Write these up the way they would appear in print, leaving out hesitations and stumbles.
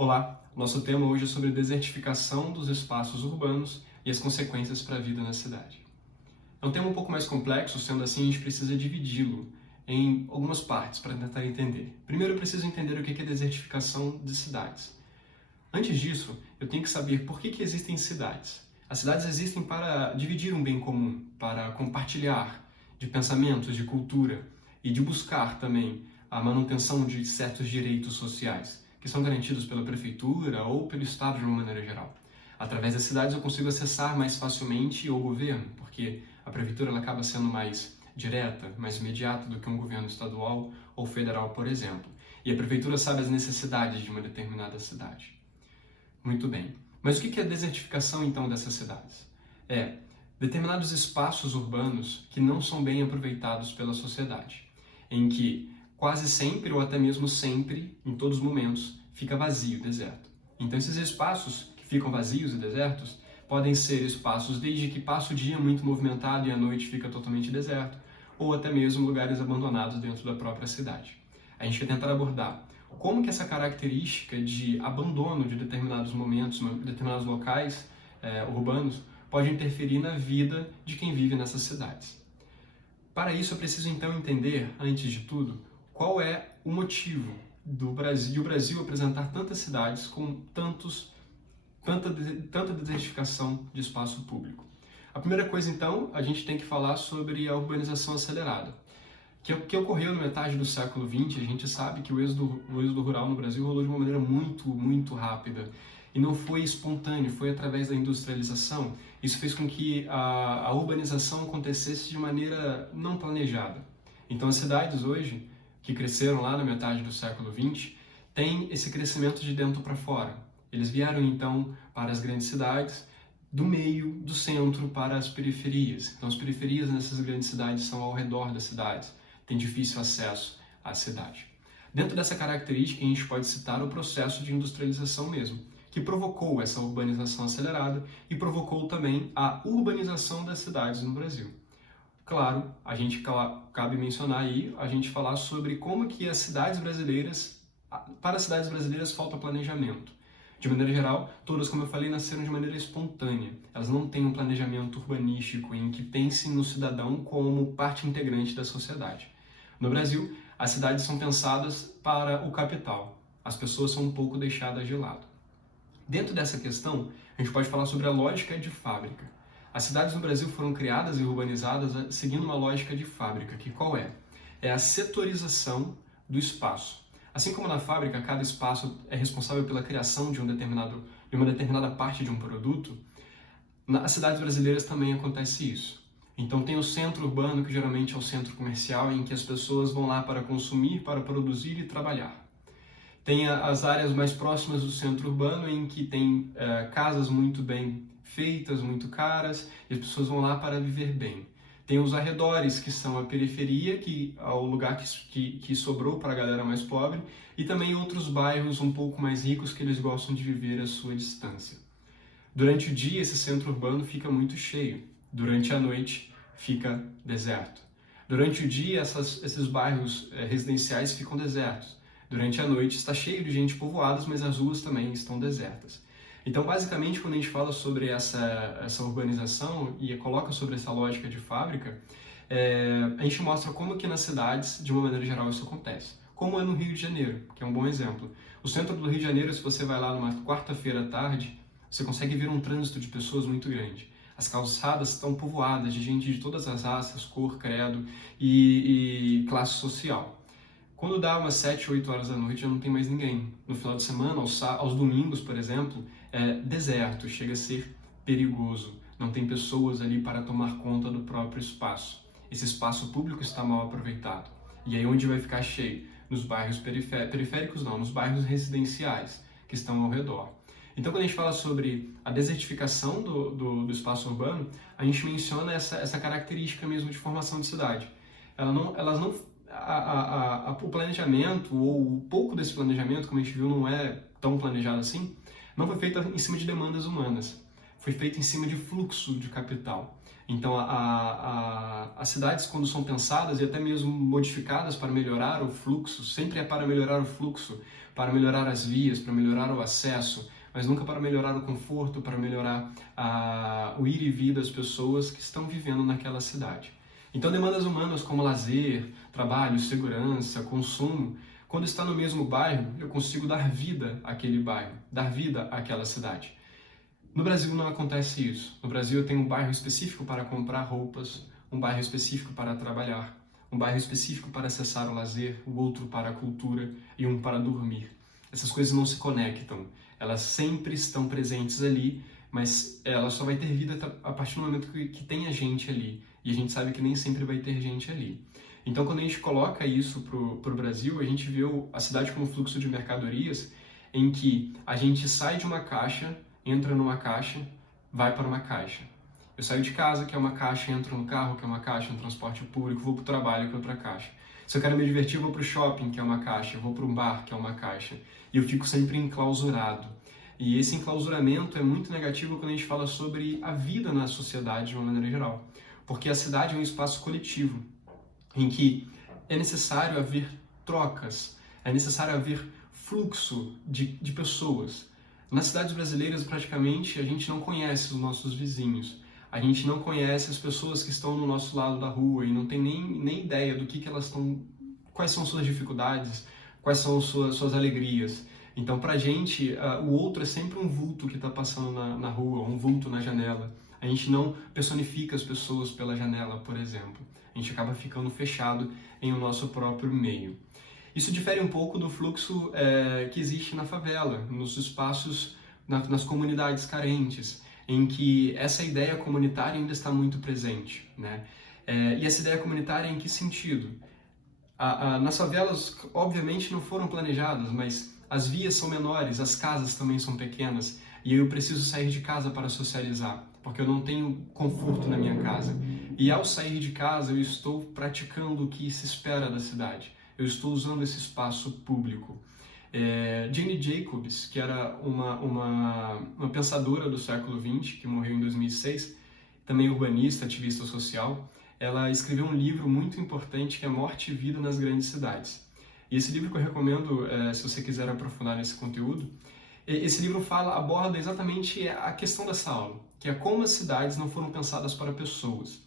Olá, nosso tema hoje é sobre desertificação dos espaços urbanos e as consequências para a vida na cidade. É um tema um pouco mais complexo, sendo assim a gente precisa dividi-lo em algumas partes para tentar entender. Primeiro eu preciso entender o que é desertificação de cidades. Antes disso, eu tenho que saber por que existem cidades. As cidades existem para dividir um bem comum, para compartilhar de pensamentos, de cultura e de buscar também a manutenção de certos direitos sociais, que são garantidos pela prefeitura ou pelo Estado de uma maneira geral. Através das cidades eu consigo acessar mais facilmente o governo, porque a prefeitura ela acaba sendo mais direta, mais imediata do que um governo estadual ou federal, por exemplo. E a prefeitura sabe as necessidades de uma determinada cidade. Muito bem. Mas o que é a desertificação, então, dessas cidades? É determinados espaços urbanos que não são bem aproveitados pela sociedade, em que quase sempre, ou até mesmo sempre, em todos os momentos, fica vazio, deserto. Então, esses espaços que ficam vazios e desertos podem ser espaços desde que passa o dia muito movimentado e à noite fica totalmente deserto, ou até mesmo lugares abandonados dentro da própria cidade. A gente vai tentar abordar como que essa característica de abandono de determinados momentos, determinados locais urbanos, pode interferir na vida de quem vive nessas cidades. Para isso, eu preciso então entender, antes de tudo, qual é o motivo do Brasil apresentar tantas cidades com tanta desertificação de espaço público. A primeira coisa, então, a gente tem que falar sobre a urbanização acelerada, que ocorreu na metade do século XX. A gente sabe que o êxodo rural no Brasil rolou de uma maneira muito rápida. E não foi espontâneo, foi através da industrialização. Isso fez com que a urbanização acontecesse de maneira não planejada. Então as cidades hoje, que cresceram lá na metade do século XX, têm esse crescimento de dentro para fora. Eles vieram então para as grandes cidades, do meio, do centro para as periferias. Então as periferias nessas grandes cidades são ao redor das cidades, tem difícil acesso à cidade. Dentro dessa característica, a gente pode citar o processo de industrialização mesmo, que provocou essa urbanização acelerada e provocou também a urbanização das cidades no Brasil. Claro, a gente cabe mencionar aí, a gente falar sobre como que para as cidades brasileiras falta planejamento. De maneira geral, todas, como eu falei, nasceram de maneira espontânea. Elas não têm um planejamento urbanístico em que pense no cidadão como parte integrante da sociedade. No Brasil, as cidades são pensadas para o capital. As pessoas são um pouco deixadas de lado. Dentro dessa questão, a gente pode falar sobre a lógica de fábrica. As cidades no Brasil foram criadas e urbanizadas seguindo uma lógica de fábrica, que qual é? É a setorização do espaço. Assim como na fábrica, cada espaço é responsável pela criação de uma determinada parte de um produto, nas cidades brasileiras também acontece isso. Então tem o centro urbano, que geralmente é o centro comercial, em que as pessoas vão lá para consumir, para produzir e trabalhar. Tem as áreas mais próximas do centro urbano, em que tem casas muito bem feitas, muito caras, e as pessoas vão lá para viver bem. Tem os arredores, que são a periferia, que é o lugar que sobrou para a galera mais pobre, e também outros bairros um pouco mais ricos que eles gostam de viver à sua distância. Durante o dia, esse centro urbano fica muito cheio. Durante a noite, fica deserto. Durante o dia, esses bairros residenciais ficam desertos. Durante a noite, está cheio de gente povoada, mas as ruas também estão desertas. Então, basicamente, quando a gente fala sobre essa urbanização e coloca sobre essa lógica de fábrica, a gente mostra como que nas cidades, de uma maneira geral, isso acontece. Como é no Rio de Janeiro, que é um bom exemplo. O centro do Rio de Janeiro, se você vai lá numa quarta-feira à tarde, você consegue ver um trânsito de pessoas muito grande. As calçadas estão povoadas de gente de todas as raças, cor, credo e classe social. Quando dá umas 7, 8 horas da noite, já não tem mais ninguém. No final de semana, aos domingos, por exemplo, é deserto, chega a ser perigoso. Não tem pessoas ali para tomar conta do próprio espaço. Esse espaço público está mal aproveitado. E aí onde vai ficar cheio? Nos bairros periféricos não, nos bairros residenciais que estão ao redor. Então, quando a gente fala sobre a desertificação do espaço urbano, a gente menciona essa característica mesmo de formação de cidade. O planejamento, ou o pouco desse planejamento, como a gente viu, não é tão planejado assim, não foi feito em cima de demandas humanas, foi feito em cima de fluxo de capital. Então, as cidades, quando são pensadas e até mesmo modificadas para melhorar o fluxo, sempre é para melhorar o fluxo, para melhorar as vias, para melhorar o acesso, mas nunca para melhorar o conforto, para melhorar o ir e vir das pessoas que estão vivendo naquela cidade. Então, demandas humanas como lazer, trabalho, segurança, consumo, quando está no mesmo bairro, eu consigo dar vida àquele bairro, dar vida àquela cidade. No Brasil não acontece isso. No Brasil eu tenho um bairro específico para comprar roupas, um bairro específico para trabalhar, um bairro específico para acessar o lazer, o outro para a cultura e um para dormir. Essas coisas não se conectam. Elas sempre estão presentes ali, mas ela só vai ter vida a partir do momento que tem a gente ali. E a gente sabe que nem sempre vai ter gente ali. Então, quando a gente coloca isso para o Brasil, a gente vê a cidade como um fluxo de mercadorias em que a gente sai de uma caixa, entra numa caixa, vai para uma caixa. Eu saio de casa, que é uma caixa, entro no carro, que é uma caixa, no transporte público, vou para o trabalho, que é outra caixa. Se eu quero me divertir, eu vou para o shopping, que é uma caixa, eu vou para um bar, que é uma caixa. E eu fico sempre enclausurado. E esse enclausuramento é muito negativo quando a gente fala sobre a vida na sociedade de uma maneira geral. Porque a cidade é um espaço coletivo, em que é necessário haver trocas, é necessário haver fluxo de pessoas. Nas cidades brasileiras, praticamente, a gente não conhece os nossos vizinhos. A gente não conhece as pessoas que estão no nosso lado da rua e não tem nem ideia do que elas estão, quais são suas dificuldades, quais são suas alegrias. Então, pra gente, o outro é sempre um vulto que está passando na rua, um vulto na janela. A gente não personifica as pessoas pela janela, por exemplo. A gente acaba ficando fechado em o nosso próprio meio. Isso difere um pouco do fluxo que existe na favela, nos espaços, nas comunidades carentes, em que essa ideia comunitária ainda está muito presente, né? E essa ideia comunitária em que sentido? Nas favelas, obviamente, não foram planejadas, mas as vias são menores, as casas também são pequenas, e eu preciso sair de casa para socializar, porque eu não tenho conforto na minha casa. E ao sair de casa, eu estou praticando o que se espera da cidade. Eu estou usando esse espaço público. Jane Jacobs, que era uma pensadora do século XX, que morreu em 2006, também urbanista, ativista social, ela escreveu um livro muito importante que é Morte e Vida nas Grandes Cidades. E esse livro que eu recomendo, se você quiser aprofundar nesse conteúdo, esse livro aborda exatamente a questão dessa aula, que é como as cidades não foram pensadas para pessoas.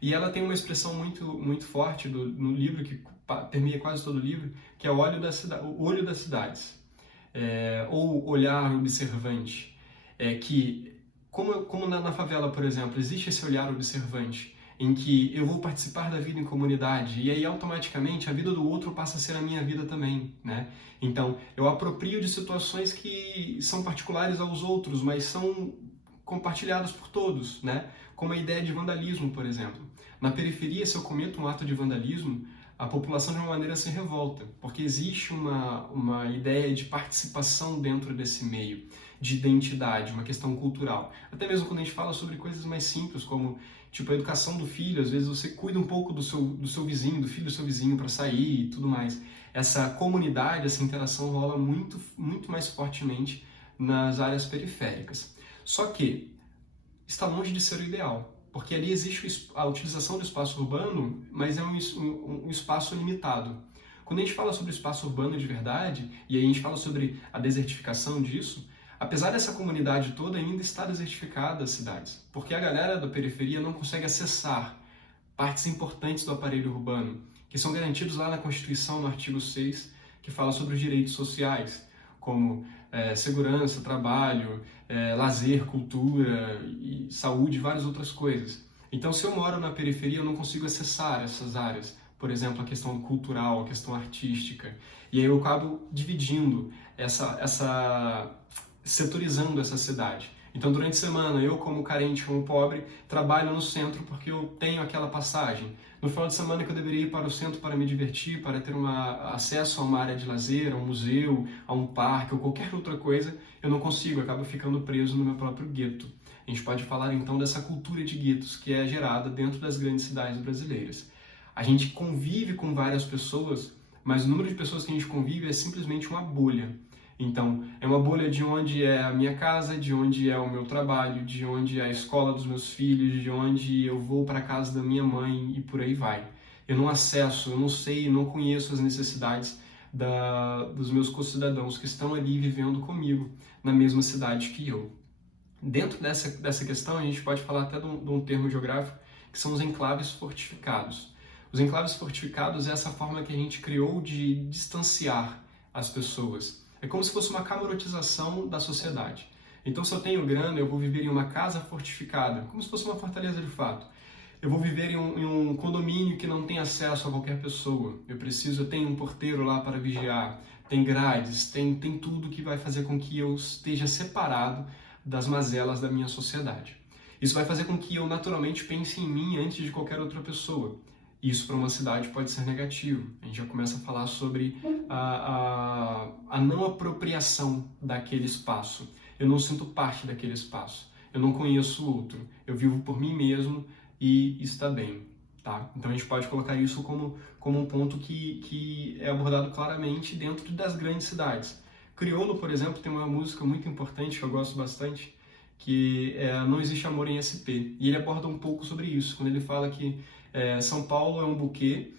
E ela tem uma expressão muito forte no livro, que permeia quase todo o livro, que é o olho das cidades, ou olhar observante. Que, como na favela, por exemplo, existe esse olhar observante, em que eu vou participar da vida em comunidade, e aí automaticamente a vida do outro passa a ser a minha vida também, né? Então, eu aproprio de situações que são particulares aos outros, mas são compartilhadas por todos, né? Como a ideia de vandalismo, por exemplo. Na periferia, se eu cometo um ato de vandalismo, a população de uma maneira se revolta, porque existe uma ideia de participação dentro desse meio, de identidade, uma questão cultural. Até mesmo quando a gente fala sobre coisas mais simples, como tipo a educação do filho, às vezes você cuida um pouco do seu vizinho, do filho do seu vizinho para sair e tudo mais. Essa comunidade, essa interação rola muito mais fortemente nas áreas periféricas. Só que está longe de ser o ideal, porque ali existe a utilização do espaço urbano, mas é um espaço limitado. Quando a gente fala sobre espaço urbano de verdade, e aí a gente fala sobre a desertificação disso, apesar dessa comunidade toda, ainda está desertificada as cidades, porque a galera da periferia não consegue acessar partes importantes do aparelho urbano, que são garantidos lá na Constituição, no artigo 6, que fala sobre os direitos sociais, como segurança, trabalho, lazer, cultura, e saúde e várias outras coisas. Então, se eu moro na periferia, eu não consigo acessar essas áreas. Por exemplo, a questão cultural, a questão artística. E aí eu acabo dividindo, setorizando essa cidade. Então, durante a semana, eu como carente, como pobre, trabalho no centro porque eu tenho aquela passagem. No final de semana que eu deveria ir para o centro para me divertir, para ter acesso a uma área de lazer, a um museu, a um parque ou qualquer outra coisa, eu não consigo, eu acabo ficando preso no meu próprio gueto. A gente pode falar então dessa cultura de guetos que é gerada dentro das grandes cidades brasileiras. A gente convive com várias pessoas, mas o número de pessoas que a gente convive é simplesmente uma bolha. Então, é uma bolha de onde é a minha casa, de onde é o meu trabalho, de onde é a escola dos meus filhos, de onde eu vou para a casa da minha mãe e por aí vai. Eu não acesso, eu não sei, não conheço as necessidades dos meus concidadãos que estão ali vivendo comigo na mesma cidade que eu. Dentro dessa questão, a gente pode falar até de um termo geográfico, que são os enclaves fortificados. Os enclaves fortificados é essa forma que a gente criou de distanciar as pessoas. É como se fosse uma camarotização da sociedade. Então, se eu tenho grana, eu vou viver em uma casa fortificada, como se fosse uma fortaleza de fato. Eu vou viver em um condomínio que não tem acesso a qualquer pessoa. Eu tenho um porteiro lá para vigiar, tem grades, tem tudo que vai fazer com que eu esteja separado das mazelas da minha sociedade. Isso vai fazer com que eu naturalmente pense em mim antes de qualquer outra pessoa. Isso para uma cidade pode ser negativo. A gente já começa a falar sobre a não apropriação daquele espaço. Eu não sinto parte daquele espaço. Eu não conheço o outro. Eu vivo por mim mesmo e está bem. Tá? Então a gente pode colocar isso como um ponto que é abordado claramente dentro das grandes cidades. Criolo, por exemplo, tem uma música muito importante que eu gosto bastante, que é Não Existe Amor em SP. E ele aborda um pouco sobre isso, quando ele fala que São Paulo é um buquê,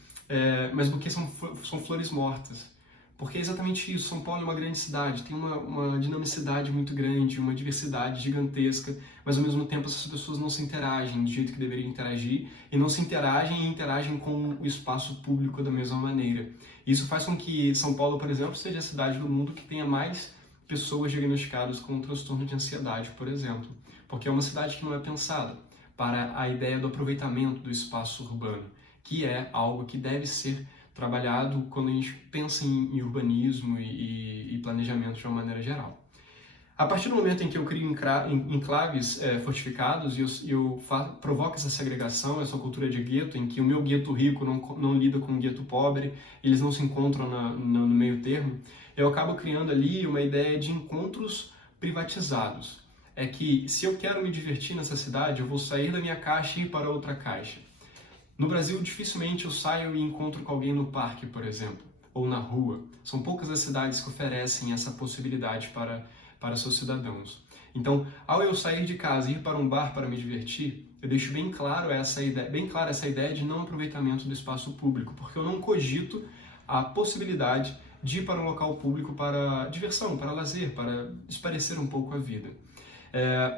mas buquês são flores mortas. Porque é exatamente isso, São Paulo é uma grande cidade, tem uma dinamicidade muito grande, uma diversidade gigantesca, mas ao mesmo tempo essas pessoas não se interagem do jeito que deveriam interagir, e não se interagem e interagem com o espaço público da mesma maneira. Isso faz com que São Paulo, por exemplo, seja a cidade do mundo que tenha mais pessoas diagnosticadas com um transtorno de ansiedade, por exemplo, porque é uma cidade que não é pensada para a ideia do aproveitamento do espaço urbano, que é algo que deve ser trabalhado quando a gente pensa em urbanismo e planejamento de uma maneira geral. A partir do momento em que eu crio enclaves fortificados e eu provoco essa segregação, essa cultura de gueto, em que o meu gueto rico não lida com o gueto pobre, eles não se encontram no meio termo, eu acabo criando ali uma ideia de encontros privatizados. É que se eu quero me divertir nessa cidade, eu vou sair da minha caixa e ir para outra caixa. No Brasil, dificilmente eu saio e encontro com alguém no parque, por exemplo, ou na rua. São poucas as cidades que oferecem essa possibilidade para seus cidadãos. Então, ao eu sair de casa e ir para um bar para me divertir, eu deixo bem clara essa ideia de não aproveitamento do espaço público, porque eu não cogito a possibilidade de ir para um local público para diversão, para lazer, para espairecer um pouco a vida.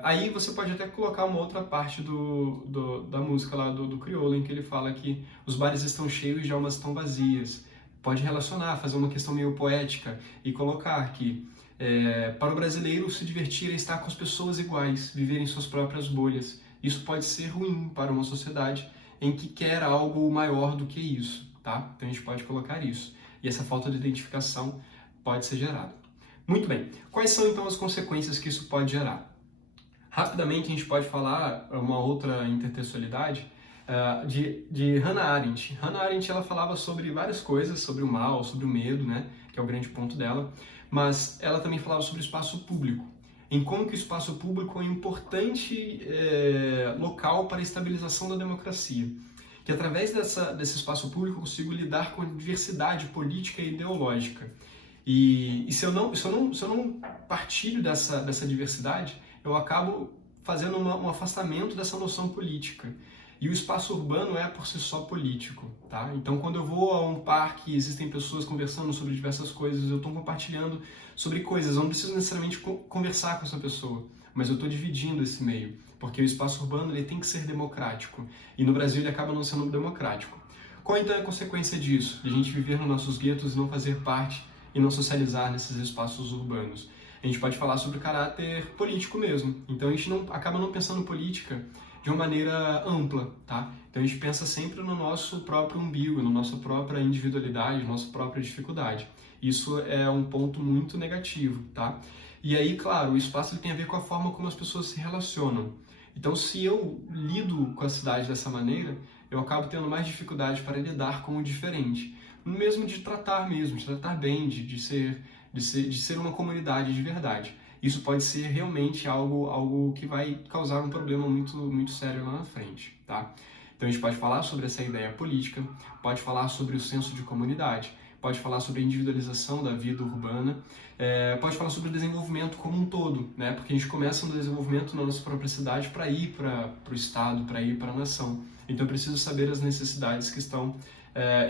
Aí você pode até colocar uma outra parte da música lá do Criolo, em que ele fala que os bares estão cheios e almas estão vazias. Pode relacionar, fazer uma questão meio poética e colocar que para o brasileiro se divertir é estar com as pessoas iguais, viver em suas próprias bolhas. Isso pode ser ruim para uma sociedade em que quer algo maior do que isso, tá? Então a gente pode colocar isso. E essa falta de identificação pode ser gerada. Muito bem, quais são então as consequências que isso pode gerar? Rapidamente a gente pode falar uma outra intertextualidade de Hannah Arendt. Hannah Arendt ela falava sobre várias coisas, sobre o mal, sobre o medo, né, que é o grande ponto dela, mas ela também falava sobre o espaço público, em como que o espaço público é um importante local para a estabilização da democracia. Que através desse espaço público eu consigo lidar com a diversidade política e ideológica. E se eu não partilho dessa diversidade, eu acabo fazendo um afastamento dessa noção política. E o espaço urbano é por si só político, tá? Então, quando eu vou a um parque e existem pessoas conversando sobre diversas coisas, eu estou compartilhando sobre coisas, eu não preciso necessariamente conversar com essa pessoa, mas eu estou dividindo esse meio, porque o espaço urbano ele tem que ser democrático, e no Brasil ele acaba não sendo democrático. Qual então é a consequência disso? De a gente viver nos nossos guetos e não fazer parte e não socializar nesses espaços urbanos? A gente pode falar sobre o caráter político mesmo. Então a gente acaba não pensando política de uma maneira ampla, tá? Então a gente pensa sempre no nosso próprio umbigo, na nossa própria individualidade, na nossa própria dificuldade. Isso é um ponto muito negativo, tá? E aí, claro, o espaço ele tem a ver com a forma como as pessoas se relacionam. Então, se eu lido com a cidade dessa maneira, eu acabo tendo mais dificuldade para lidar com o diferente. Mesmo de tratar bem, de ser uma comunidade de verdade. Isso pode ser realmente algo que vai causar um problema muito, muito sério lá na frente, tá? Então a gente pode falar sobre essa ideia política, pode falar sobre o senso de comunidade, pode falar sobre a individualização da vida urbana, pode falar sobre o desenvolvimento como um todo, né? Porque a gente começa no desenvolvimento na nossa própria cidade para ir para o estado, para ir para a nação. Então eu preciso saber as necessidades que estão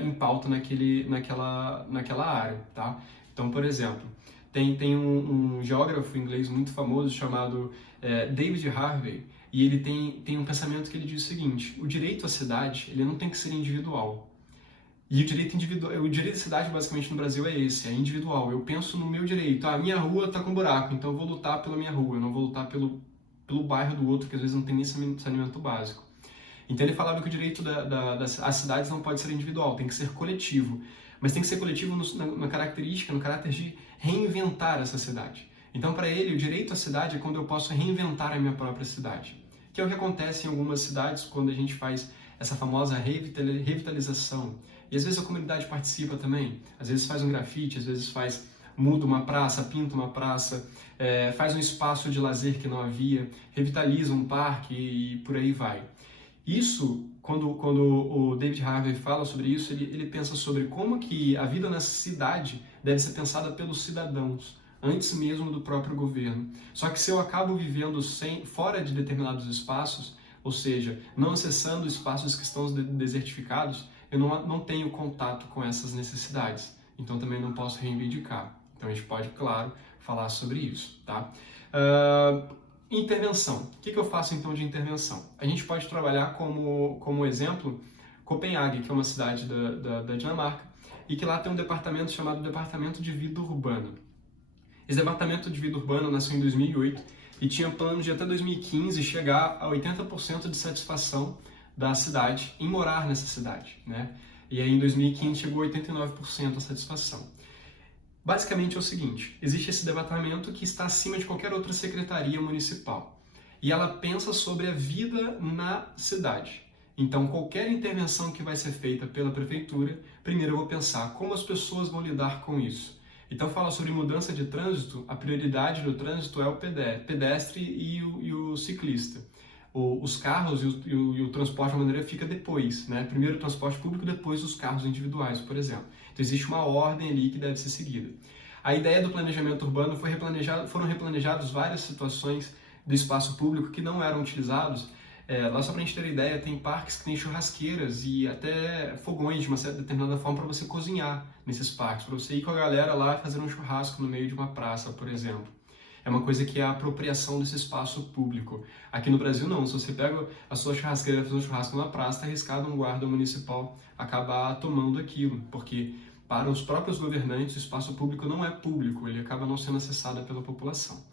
em pauta naquela área, tá? Então, por exemplo, tem um geógrafo inglês muito famoso chamado David Harvey, e ele tem um pensamento que ele diz o seguinte: o direito à cidade ele não tem que ser individual. E o direito à cidade, basicamente, no Brasil é esse, é individual. Eu penso no meu direito. A minha rua está com buraco, então eu vou lutar pela minha rua, eu não vou lutar pelo bairro do outro, que às vezes não tem nem saneamento básico. Então ele falava que o direito das cidades não pode ser individual, tem que ser coletivo. Mas tem que ser coletivo na característica, no caráter de reinventar essa cidade. Então, para ele, o direito à cidade é quando eu posso reinventar a minha própria cidade. Que é o que acontece em algumas cidades quando a gente faz essa famosa revitalização. E às vezes a comunidade participa também. Às vezes faz um grafite, às vezes muda uma praça, pinta uma praça, faz um espaço de lazer que não havia, revitaliza um parque e por aí vai. Isso, quando o David Harvey fala sobre isso, ele pensa sobre como que a vida na cidade deve ser pensada pelos cidadãos, antes mesmo do próprio governo. Só que se eu acabo vivendo fora de determinados espaços, ou seja, não acessando espaços que estão desertificados, eu não tenho contato com essas necessidades. Então também não posso reivindicar. Então a gente pode, claro, falar sobre isso, tá? Intervenção. O que eu faço então de intervenção? A gente pode trabalhar como exemplo Copenhague, que é uma cidade da Dinamarca, e que lá tem um departamento chamado Departamento de Vida Urbana. Esse Departamento de Vida Urbana nasceu em 2008 e tinha planos de até 2015 chegar a 80% de satisfação da cidade em morar nessa cidade, né? E aí em 2015 chegou a 89% a satisfação. Basicamente é o seguinte: existe esse departamento que está acima de qualquer outra secretaria municipal e ela pensa sobre a vida na cidade. Então, qualquer intervenção que vai ser feita pela prefeitura, primeiro eu vou pensar como as pessoas vão lidar com isso. Então, fala sobre mudança de trânsito, a prioridade do trânsito é o pedestre e o ciclista. Os carros e o transporte de maneira fica depois, né? Primeiro o transporte público, depois os carros individuais, por exemplo. Então existe uma ordem ali que deve ser seguida. A ideia do planejamento urbano foram replanejadas várias situações do espaço público que não eram utilizados. Lá só para a gente ter ideia, tem parques que têm churrasqueiras e até fogões de uma certa determinada forma para você cozinhar nesses parques, para você ir com a galera lá fazer um churrasco no meio de uma praça, por exemplo. É uma coisa que é a apropriação desse espaço público. Aqui no Brasil não, se você pega a sua churrasqueira e fazer um churrasco na praça, está arriscado um guarda municipal acabar tomando aquilo, porque para os próprios governantes o espaço público não é público, ele acaba não sendo acessado pela população.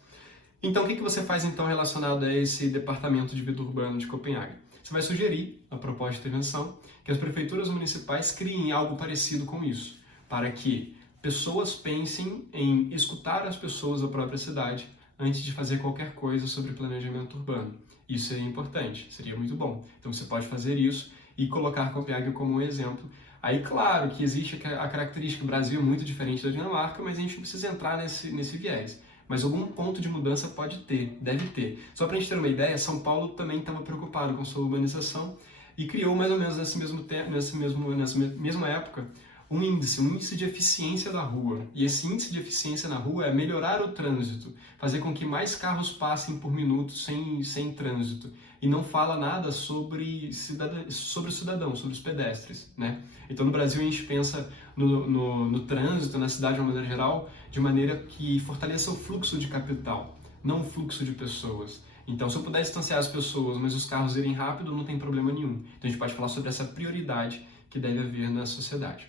Então o que você faz então relacionado a esse Departamento de Vida Urbana de Copenhague? Você vai sugerir, a proposta de intervenção, que as prefeituras municipais criem algo parecido com isso, para que pessoas pensem em escutar as pessoas da própria cidade antes de fazer qualquer coisa sobre planejamento urbano. Isso seria importante, seria muito bom. Então você pode fazer isso e colocar Copenhague como um exemplo. Aí, claro que existe a característica do Brasil muito diferente da Dinamarca, mas a gente não precisa entrar nesse viés. Mas algum ponto de mudança pode ter, deve ter. Só para a gente ter uma ideia, São Paulo também estava preocupado com sua urbanização e criou mais ou menos nessa mesma época um índice de eficiência da rua. E esse índice de eficiência na rua é melhorar o trânsito, fazer com que mais carros passem por minuto sem trânsito. E não fala nada sobre o cidadão, sobre os pedestres, né? Então no Brasil a gente pensa no trânsito, na cidade de uma maneira geral, de maneira que fortaleça o fluxo de capital, não o fluxo de pessoas. Então, se eu puder distanciar as pessoas, mas os carros irem rápido, não tem problema nenhum. Então a gente pode falar sobre essa prioridade que deve haver na sociedade.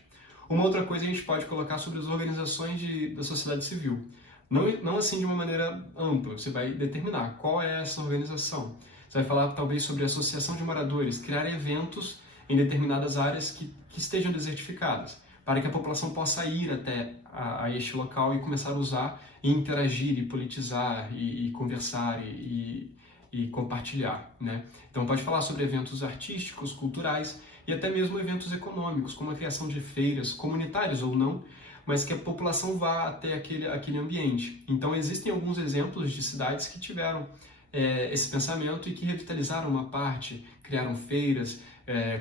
Uma outra coisa a gente pode colocar sobre as organizações da sociedade civil. Não assim de uma maneira ampla, você vai determinar qual é essa organização. Você vai falar talvez sobre a associação de moradores, criar eventos em determinadas áreas que estejam desertificadas, para que a população possa ir até a este local e começar a usar e interagir, e politizar, e conversar, e compartilhar, né? Então pode falar sobre eventos artísticos, culturais, e até mesmo eventos econômicos, como a criação de feiras, comunitárias ou não, mas que a população vá até aquele ambiente. Então existem alguns exemplos de cidades que tiveram esse pensamento e que revitalizaram uma parte, criaram feiras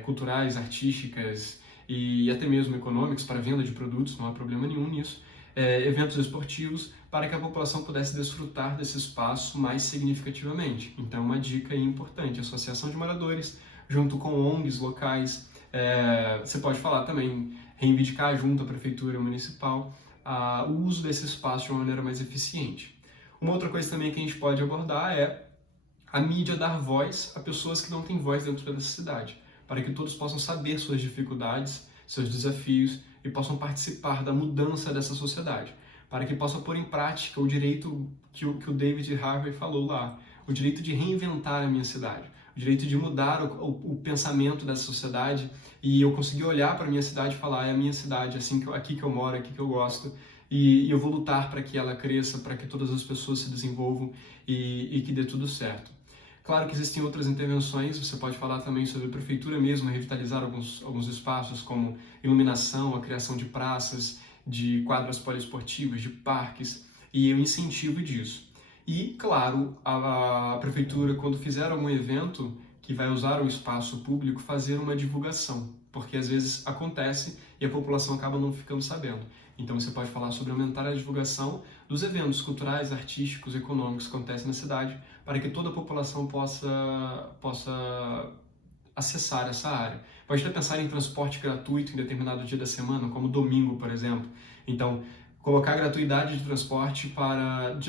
culturais, artísticas e até mesmo econômicos para venda de produtos, não há problema nenhum nisso, eventos esportivos para que a população pudesse desfrutar desse espaço mais significativamente. Então uma dica aí importante, associação de moradores, junto com ONGs locais, Você pode falar também, reivindicar junto à prefeitura municipal o uso desse espaço de uma maneira mais eficiente. Uma outra coisa também que a gente pode abordar é a mídia dar voz a pessoas que não têm voz dentro dessa cidade, para que todos possam saber suas dificuldades, seus desafios e possam participar da mudança dessa sociedade, para que possam pôr em prática o direito que o David Harvey falou lá, o direito de reinventar a minha cidade, o direito de mudar o pensamento dessa sociedade e eu conseguir olhar para a minha cidade e falar, é a minha cidade, assim aqui que eu moro, aqui que eu gosto, e eu vou lutar para que ela cresça, para que todas as pessoas se desenvolvam e que dê tudo certo. Claro que existem outras intervenções, você pode falar também sobre a prefeitura mesmo, revitalizar alguns espaços como iluminação, a criação de praças, de quadras poliesportivas, de parques e o incentivo disso. E, claro, a prefeitura, quando fizer algum evento que vai usar o espaço público, fazer uma divulgação, porque às vezes acontece e a população acaba não ficando sabendo. Então você pode falar sobre aumentar a divulgação dos eventos culturais, artísticos, econômicos que acontecem na cidade, para que toda a população possa acessar essa área. Pode até pensar em transporte gratuito em determinado dia da semana, como domingo, por exemplo. Então, colocar gratuidade de transporte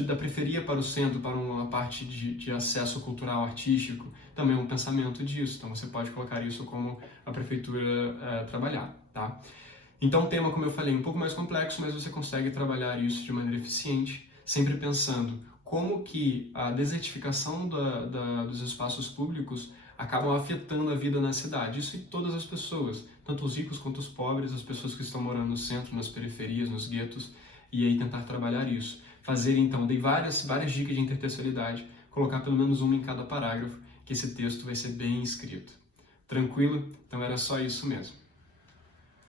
da periferia para o centro, para uma parte de acesso cultural, artístico, também é um pensamento disso. Então, você pode colocar isso como a prefeitura trabalhar, tá? Então, o tema, como eu falei, é um pouco mais complexo, mas você consegue trabalhar isso de maneira eficiente, sempre pensando como que a desertificação dos espaços públicos acabam afetando a vida na cidade. Isso em todas as pessoas, tanto os ricos quanto os pobres, as pessoas que estão morando no centro, nas periferias, nos guetos, e aí tentar trabalhar isso. Fazer, então, dei várias dicas de intertextualidade, colocar pelo menos uma em cada parágrafo, que esse texto vai ser bem escrito. Tranquilo? Então era só isso mesmo.